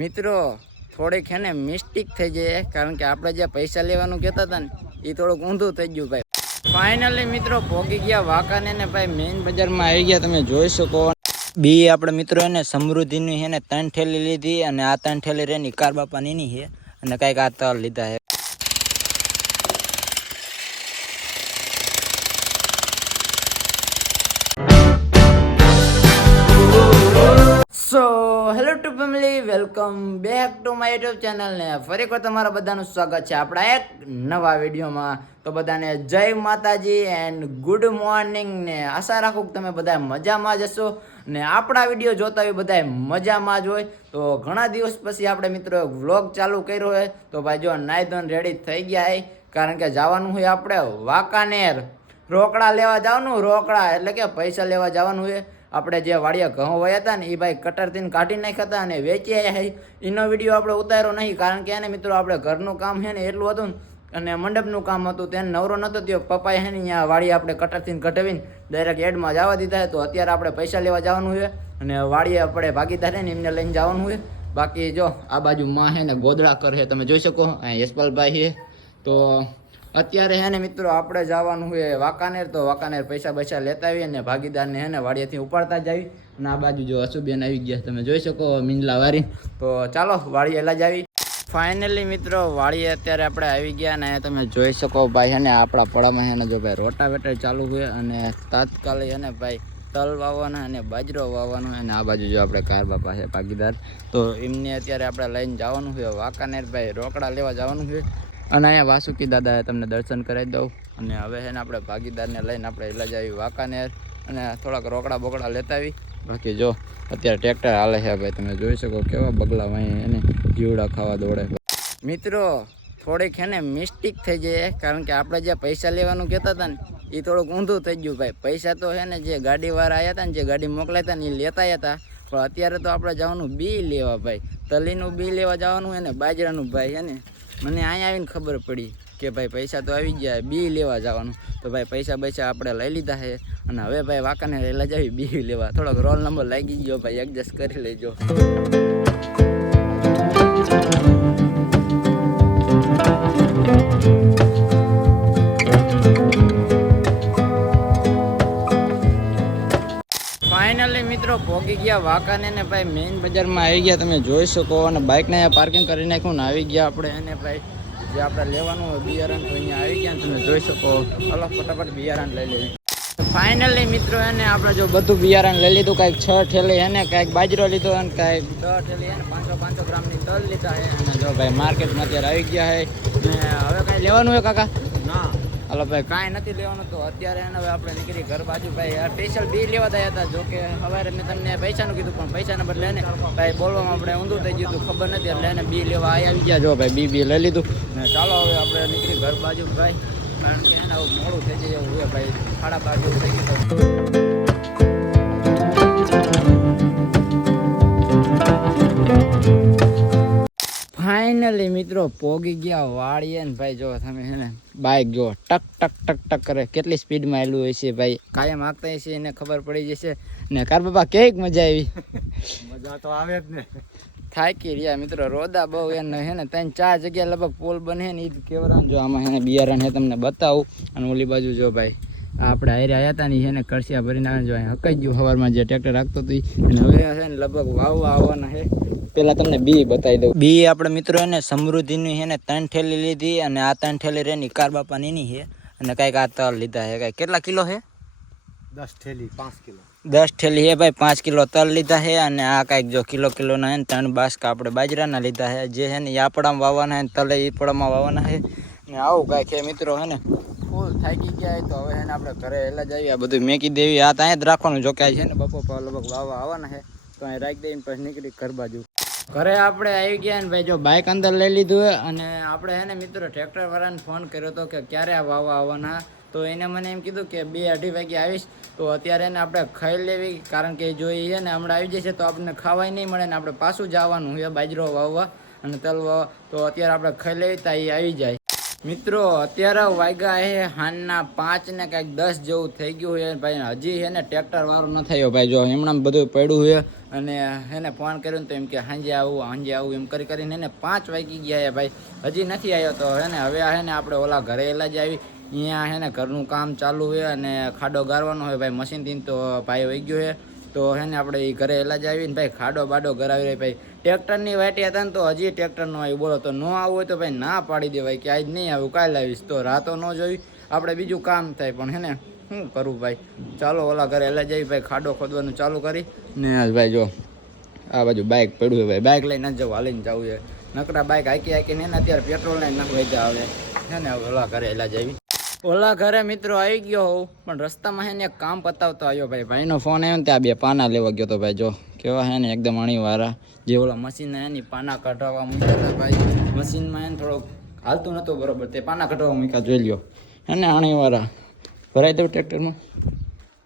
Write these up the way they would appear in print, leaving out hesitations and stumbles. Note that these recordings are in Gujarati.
મિત્રો થોડીક હે ને મિસ્ટેક થઈ જાય કારણ કે આપણે જે પૈસા લેવાનું કહેતા હતા ને એ થોડુંક ઊંધું થઈ ગયું ભાઈ. ફાઇનલી મિત્રો પહોંચી ગયા વાંકાને ને ભાઈ મેઇન બજારમાં આવી ગયા. તમે જોઈ શકો બી આપણે મિત્રો એને સમૃદ્ધિની હે ને 3 થેલી લીધી અને આ 3 થેલી રેની કાર બાપાની ની છે અને કંઈક આ તલ લીધા છે. So hello two family, welcome back to my YouTube channel ને ફરી એકવાર તમારા બધાનું સ્વાગત છે આપણા એક નવા વિડીયોમાં. તો બધાને જય માતાજી એન્ડ ગુડ મોર્નિંગ ને આશા રાખું કે તમે બધા મજામાં જ હશો ને આપણા વિડીયો જોતા હોય બધા મજામાં જ હોય. તો ઘણા દિવસ પછી આપણે મિત્રો વ્લોગ ચાલુ કર્યો હોય તો ભાઈ જો નાઈ ધોઈને રેડી થઈ ગયા હોય કારણ કે જવાનું હોય આપણે વાંકાનેર. રોકડા લેવા જવાનું, રોકડા એટલે કે પૈસા લેવા જવાનું હોય. આપણે જે વાડિયા ઘઉં વયા હતા ને એ ભાઈ કટરથી કાઢી નાખ્યા હતા અને વેચી આવ્યા. એનો વિડીયો આપણે ઉતાર્યો નહીં કારણ કે એને મિત્રો આપણે ઘરનું કામ છે ને એટલું હતું અને મંડપનું કામ હતું તેને નવરો નહોતો થયો. પપ્પાએ છે ને અહીંયા વાડી આપણે કટરથી કઢાવીને ડાયરેક્ટ એડમાં જવા દીધા. તો અત્યારે આપણે પૈસા લેવા જવાનું હોય અને વાડીએ આપણે ભાગીદાર છે ને એમને લઈને જવાનું હોય. બાકી જો આ બાજુ માં છે ને ગોદડા કર છે, તમે જોઈ શકો. અહીંયા યશપાલભાઈ છે. તો અત્યારે હે ને મિત્રો આપણે જવાનું હોય વાંકાનેર. તો વાંકાનેર પૈસા લેતા આવીએ અને ભાગીદારને હે ને વાડિયાથી ઉપાડતા જ આવી. અને આ બાજુ જો અશુબેન આવી ગયા, તમે જોઈ શકો મીંડલા વારી. તો ચાલો વાડીએ એલા જ આવી. ફાઇનલી મિત્રો વાડીએ અત્યારે આપણે આવી ગયા અને તમે જોઈ શકો ભાઈ હે ને આપણા પડામાં હે ને જો ભાઈ રોટાવેટર ચાલુ હોય અને તાત્કાલિક હે ને ભાઈ તલ વાવવાના અને બાજરો વાવવાનો. અને આ બાજુ જો આપણે કાર બાપા છે ભાગીદાર. તો એમને અત્યારે આપણે લઈને જવાનું હોય વાંકાનેર ભાઈ, રોકડા લેવા જવાનું હોય. અને અહીંયા વાસુકી દાદાએ તમને દર્શન કરાવી દઉં. અને હવે છે ને આપણે ભાગીદારને લઈને આપણે એલા જ આવી વાંકાનેર અને થોડાક રોકડા બોકડા લેતા આવી. બાકી જો અત્યારે ટ્રેક્ટર હાલે છે ભાઈ, તમે જોઈ શકો કેવા બગલા વાંહી એને જીવડા ખાવા દોડે. મિત્રો થોડીક છે ને મિસ્ટેક થઈ જાય કારણ કે આપણે જે પૈસા લેવાનું કહેતા હતા ને એ થોડુંક ઊંધું થઈ ગયું ભાઈ. પૈસા તો છે ને જે ગાડીવાળા આવ્યા હતા ને જે ગાડી મોકલાયા હતા ને એ લેતા હતા. પણ અત્યારે તો આપણે જવાનું બી લેવા ભાઈ, તલીનું બી લેવા જવાનું અને બાજરાનું ભાઈ છે ને મને અહીંયા આવીને ખબર પડી કે ભાઈ પૈસા તો આવી ગયા, બી લેવા જવાનું. તો ભાઈ પૈસા આપણે લઈ લીધા છે અને હવે ભાઈ વાંકાને રહેલા જ આવી બી લેવા. થોડોક રોલ નંબર લાગી ગયો ભાઈ, એડજસ્ટ કરી લેજો. ફાઇનલી મિત્રો પહોંચી ગયા વાંકાને ને ભાઈ મેઇન બજારમાં આવી ગયા, તમે જોઈ શકો. અને બાઇકને અહીંયા પાર્કિંગ કરી નાખ્યું ને આવી ગયા આપણે. અને ભાઈ જે આપણે લેવાનું હોય બિયારણ તો અહીંયા આવી ગયા, તમે જોઈ શકો. ચાલો ફટાફટ બિયારણ લઈ લઈએ. ફાઇનલી મિત્રો એને આપણે જો બધું બિયારણ લઈ લીધું. કાંઈક 6 ઠેલી એને કાંઈક બાજરો લીધો અને કાંઈક 10 ઠેલી એને 500 ગ્રામની તલ લીધા છે. અને જો ભાઈ માર્કેટમાં અત્યારે આવી ગયા છે ને હવે કાંઈ લેવાનું હોય કાકા? ના હાલો ભાઈ કાંઈ નથી લેવાનું. તો અત્યારે એને હવે આપણે નીકળી ઘર બાજુ ભાઈ. આ સ્પેશિયલ બી લેવા ગયા હતા. જોકે સવારે મેં તમને પૈસાનું કીધું પણ પૈસાના બદલે એને ભાઈ બોલવામાં આપણે ઊંધું થઈ ગયું હતું, ખબર નથી. એટલે એને બી લેવા આવી ગયા. જો ભાઈ બી લઈ લીધું ને ચાલો હવે આપણે નીકળી ઘર બાજુ ભાઈ, કારણ કે એને હવે મોડું થઈ જાય એવું ભાઈ, 12:30 જેવું થઈ ગયું. ફાઇનલી મિત્રો પોગી ગયા વાળીએ ને ભાઈ. જો તમે છે ને બાઇક જો ટક ટક ટક ટક કરે, કેટલી સ્પીડમાં આવેલું હોય છે ભાઈ. કાયમ આગતા હશે એને ખબર પડી જશે. ને કાર બાપા કેક મજા આવી? મજા તો આવે જ ને. થાકી રહ્યા મિત્રો, રોદા બહુ એને હે ને 3-4 જગ્યા લગભગ પોલ બને ને એ જ કેવરાન. જો આમાં હે ને બિયારણ હે તમને બતાવું. અને ઓલી બાજુ જો ભાઈ આપણે હારે આવ્યા હતા ને એને કળસિયા ભરીને આવે. જો અહીં હકાઈ ગયું સવારમાં જે ટ્રેક્ટર રાખતો હતું. અને હવે છે ને લગભગ વાવવા આવવાના છે. પેલા તમને બી બતાવી દઉં. બી આપણે મિત્રો એને સમૃદ્ધિની છે ને 3 થેલી લીધી અને આ 3 થેલી રેની કાર બાપાની ની છે. અને કાંઈક આ તલ લીધા છે. કાંઈ કેટલા કિલો છે? 10 થેલી 5 કિલો. 10 થેલી છે ભાઈ, 5 કિલો તલ લીધા છે. અને આ કાંઈક જો કિલોના છે ને 3 બાસકા આપણે બાજરાના લીધા છે. જે છે ને એ આપણામાં વાવવાના છે, તલે એ પડામાં વાવવાના છે. ને આવું કાંઈક છે મિત્રો છે ને ફૂલ થાકી ગયા હોય તો હવે છે ને આપણે ઘરે એલા જ આવી. આ બધું મેકી દેવી, આ ત્યાં જ રાખવાનું. જો કે છે ને બપોર લગભગ વાવવા આવવાના છે તો અહીં રાખી દઈને પછી નીકળી ઘર બાજુ. ઘરે આપણે આવી ગયા ને ભાઈ જો બાઇક અંદર લઈ લીધું. અને આપણે હે ને મિત્રો ટ્રેક્ટર વાળાને ફોન કર્યો હતો કે ક્યારે આ વાવવા આવવાના. તો એને મને એમ કીધું કે 2-2:30 વાગે આવીશ. તો અત્યારે એને આપણે ખાઈ લેવી કારણ કે જો એ ને હમણાં આવી જશે તો આપણને ખાવાય નહીં મળે ને આપણે પાછું જવાનું હોય બાજરો વાવવા અને તલ વાવવા. તો અત્યારે આપણે ખાઈ લેવી તો એ આવી જાય. મિત્રો અત્યારે વાગ્યા હે હાનના 5 ને કંઈક 10 જેવું થઈ ગયું છે ભાઈ. હજી હે ને ટ્રેક્ટર વાળો ન થયો ભાઈ. જો હમણાં બધું પડ્યું છે અને એને ફોન કર્યો ને તો એમ કે સાંજે આવું એમ કરીને એને 5 વાગી ગયા છે ભાઈ. હજી નથી આવ્યો. તો હે ને હવે હે ને આપણે ઓલા ઘરે એલા જ આવી. અહીંયા હે ને ઘરનું કામ ચાલુ છે અને ખાડો ગારવાનો હોય ભાઈ. મશીનથી તો ભાઈ વહી ગયો છે. તો હે ને આપણે એ ઘરે એલા જ આવીને ભાઈ ખાડો બાડો ગરાવી રહી ભાઈ. ટ્રેક્ટરની વાટી હતા ને તો હજી ટ્રેક્ટર નો આવી. બોલો તો ન આવું હોય તો ભાઈ ના પાડી દેવાય કે આજ નહીં આવું કાલે આવીશ. તો રાતો ન જોઈ આપણે બીજું કામ થાય. પણ હે ને શું કરું ભાઈ. ચાલો ઓલા ઘરે એલા જઈ ભાઈ ખાડો ખોદવાનું ચાલુ કરી ને ભાઈ. જો આ બાજુ બાઇક પડ્યું છે ભાઈ. બાઇક લઈને જ જવું, હાલીને જવું છે. નકરા બાઇક હાકી ને અત્યારે પેટ્રોલ લઈને નખવાઈ આવે છે ને. ઓલા ઘરે એલા જવી. ઓલા ઘરે મિત્રો આવી ગયો હોઉં પણ રસ્તામાં હે ને એક કામ પતાવતો આવ્યો ભાઈ. ભાઈનો ફોન આવ્યો ને ત્યાં 2 પાના લેવા ગયો તો ભાઈ. જો કેવા હે ને એકદમ અણીવાળા. જે ઓલા મશીન હે ને પાના કઢાવવા મૂક્યા હતા ભાઈ. મશીનમાં એને થોડોક હાલતું નહોતું બરોબર. તે પાના કઢાવવા મૂક્યા જોઈ લ્યો. હે ને અણીવાળા ભરાઈ દઉં ટ્રેક્ટરમાં.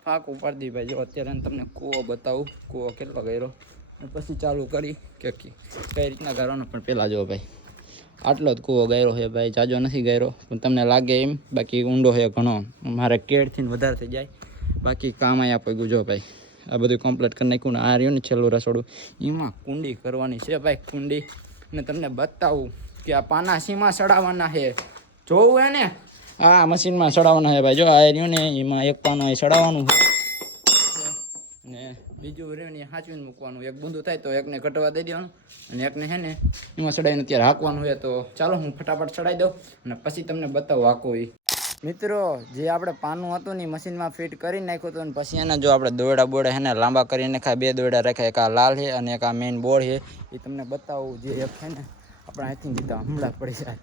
ફાક ઉપાડી દી ભાઈ. જો અત્યારે તમને કૂવો બતાવું. કૂવો કેટલો કર્યો અને પછી ચાલુ કરી કે કઈ રીતના ગારવાનો. પણ પહેલાં જો ભાઈ આટલો જ કૂવો ગાયરો છે ભાઈ. જાજો નથી ગાયરો પણ તમને લાગે એમ. બાકી ઊંડો છે ઘણો. મારે કેળથી વધારે થઈ જાય. બાકી કામ અહીંયા પગ્યું જો ભાઈ. આ બધું કમ્પ્લીટ કરી નાખ્યું ને આ રહ્યું ને છેલ્લું રસોડું. એમાં કુંડી કરવાની છે ભાઈ. કુંડી ને તમને બતાવું કે આ પાના સીમાં સડાવવાના છે. જોવું હે ને આ મશીનમાં સડાવવાના છે ભાઈ. જો આ રહ્યું ને એમાં એક પાનું એ સડાવવાનું ને બીજું રહ્યું ને હાંચવીને મૂકવાનું. એક બૂંદું થાય તો એકને કટવા દઈ દેવાનું અને એકને છે ને એમાં સડાવીને અત્યારે હાંકવાનું હોય. તો ચાલો હું ફટાફટ સડાવી દઉં અને પછી તમને બતાવું હાંકું એ. મિત્રો જે આપણે પાનું હતું ને મશીનમાં ફિટ કરી નાખ્યું હતું ને પછી એને જો આપણે દોરડા બોરડા એને લાંબા કરી નાખ્યા. 2 દોરડા રાખ્યા. એક આ લાલ છે અને એક આ મેઇન બોર્ડ છે. એ તમને બતાવું. જે એક છે ને આપણે અહીંથી દીધા હમણાં પડી જાય.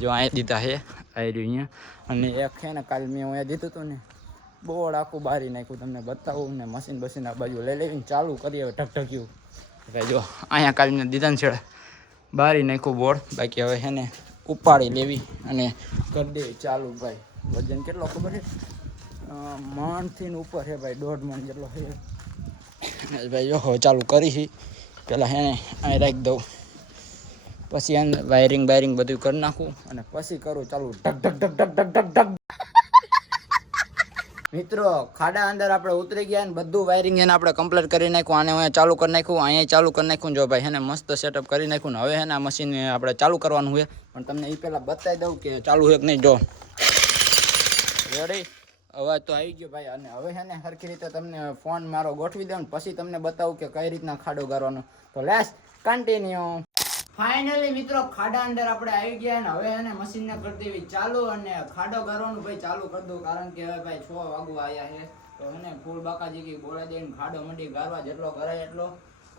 જો અહીં દીધા છે આ રહ્યું અહીંયા. અને એક છે ને કાલે મેં અહીંયા દીધું હતું ને બોર્ડ આખું બારી નાખ્યું. તમને બતાવું ને મશીન આ બાજુ લઈ લેવીને ચાલુ કરીએ હવે ઢકઢક્યું ભાઈ. જો અહીંયા કાલે મેં દીધા ને છેડે બારી નાખ્યું બોર્ડ. બાકી હવે છે ને ઉપાડી લેવી અને કરી દેવી ચાલુ ભાઈ. વજન કેટલો ખબર છે? મણથી ઉપર છે ભાઈ. 1.5 મણ જેટલો છે ભાઈ. જો હવે ચાલુ કરી. પહેલાં હે ને અહીં રાખી દઉં. પછી એને વાયરિંગ બધું કરી નાખું અને પછી કરું ચાલુ ઢક ઢક ઢક ઢક ઢક ઢક ઢક. મિત્રો ખાડા અંદર આપણે ઉતરી ગયા ને બધું વાયરિંગ એને આપણે કમ્પ્લીટ કરી નાખ્યું. આને અહીંયા ચાલુ કરી નાખ્યું. અહીંયા ચાલુ કરી નાખ્યું. જો ભાઈ એને મસ્ત સેટઅપ કરી નાખ્યું ને હવે હે ને આ મશીન આપણે ચાલુ કરવાનું હોય. પણ તમને એ પહેલાં બતાવી દઉં કે ચાલુ હોય કે નહીં. જો રેડી અવાજ તો આવી ગયો ભાઈ. અને હવે હે ને સરખી રીતે તમને ફોન મારો ગોઠવી દઉં ને પછી તમને બતાવું કે કઈ રીતના ખાડો ગારવાનો. તો લેટ્સ કન્ટિન્યુ. ફાઇનલી મિત્રો ખાડા અંદર આપણે આવી ગયા ને હવે એને મશીનને કરી દેવી ચાલુ અને ખાડો ગારવાનું ભાઈ ચાલુ કરી દઉં. કારણ કે હવે ભાઈ 6 વાગવા આવ્યા છે. તો એને ફૂલ બાકાજી કી બોલાવી દઈને ખાડો મંડી ગારવા જેટલો કરાય એટલો.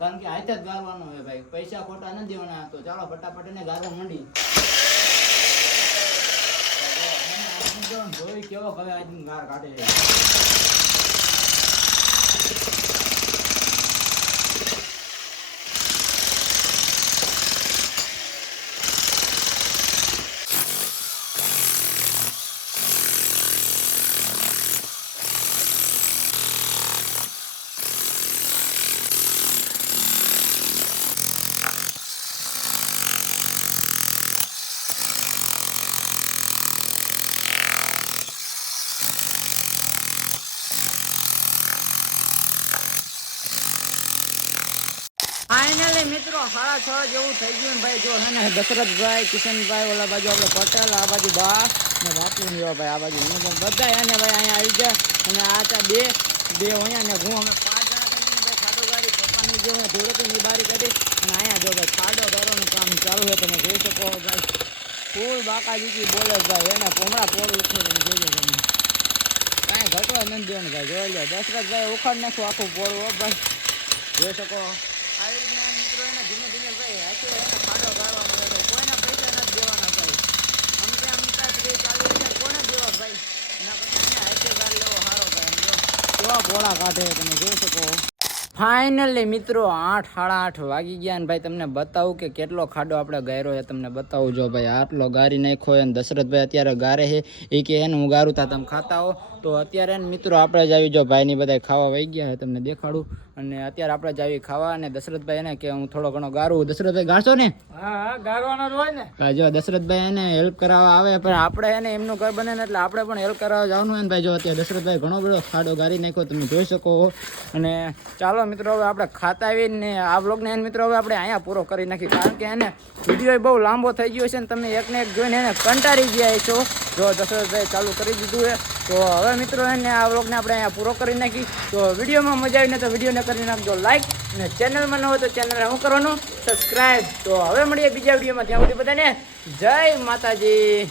કારણ કે હાથે જ ગારવાનો હોય ભાઈ. પૈસા ખોટા નથી દેવાના. તો ચાલો ફટાફટ એને ગારવા મંડી. જોઈ કેવો હવે આજની ગાર કાઢે છે. ફાઇનલી મિત્રો 6:30 જેવું થઈ ગયું ને ભાઈ. જો હે ને દશરથભાઈ, કિશનભાઈ, ઓલા બાજુ આપણે પટેલ, આ બાજુ બા ને બાપુ ને ભાઈ આ બાજુ બધા એને ભાઈ અહીંયા આવી ગયા. અને આ ચા બે અહીંયા ને હું અમે 5 જણા કરીને ભાઈ ખાડો ગાડી પપ્પાની જે ધોરતીની બારી કાઢી અને અહીંયા જો ભાઈ ખાડો ગારવાનું કામ ચાલુ છે. તમે જોઈ શકો ભાઈ. ફૂલ બાકાજી બોલે ભાઈ. એને પોમડા પોળી ઉઠે તમે જોઈ લો. તમે કાંઈ ઘટવા નથી દેવાનું ભાઈ. જોઈ લો દશરથભાઈ ઉખાડ નાખું આખું પોળું ભાઈ. જોઈ શકો આવી રીતના મિત્રો એને ધીમે ધીમે ભાઈ હાથે એને ખાડો ગાળવાનો હોય ભાઈ. કોઈના પૈસા નથી દેવાના ભાઈ. અમથા 40 હજાર કોને દેવા ભાઈ. એના કરતાં એને હાથે ગાળ લેવો સારો ભાઈ. જો કેવા પોળા કાઢે તમે જોઈ શકો. ફાઇનલી મિત્રો 8 સાડા 8 વાગી ગયા ને ભાઈ તમને બતાવું કે કેટલો ખાડો આપણે ગાયરો છે. તમને બતાવું જો ભાઈ આટલો ગારી નાખ્યો અને દશરથભાઈ અત્યારે ગારે છે. એ કે એને હું ગારું તા તમે ખાતા હો. તો અત્યારે મિત્રો આપણે જ આવી જો ભાઈની બધા ખાવા વહી ગયા છે. તમને દેખાડું અને અત્યારે આપણે જાવી ખાવા અને દશરથભાઈ એને કે હું થોડો ઘણો ગારું. દશરથભાઈ ગાશો ને? હા ગારવાનો જ હોય ને. હા, જો દશરથભાઈ એને હેલ્પ કરાવવા આવે, પણ આપણે એને એમનું ઘર બને ને એટલે આપણે પણ હેલ્પ કરાવવા જવાનું હોય ને ભાઈ. જો અત્યારે દશરથભાઈ ઘણો બધો ખાડો ગારી નાખ્યો, તમે જોઈ શકો. અને ચાલો મિત્રો, હવે આપણે ખાતા આવીને આ વ્લોગને મિત્રો હવે આપણે અહીંયા પૂરો કરી નાખી, કારણ કે એને વિડીયો બહુ લાંબો થઈ ગયો છે ને તમે એકને એક જોઈને એને કંટાળી ગયા છો. જો દશરથભાઈ ચાલુ કરી દીધું છે, તો હવે મિત્રો એને આ વ્લોગને આપણે અહીંયા પૂરો કરી નાખી. તો વિડીયોમાં મજા આવીને તો વિડીયોને કરી નાખજો લાઈક, અને ચેનલમાં ન હોય તો ચેનલને શું કરવાનું? સબસ્ક્રાઈબ. તો હવે મળીએ બીજા વિડીયોમાં, ત્યાં સુધી બધાને જય માતાજી.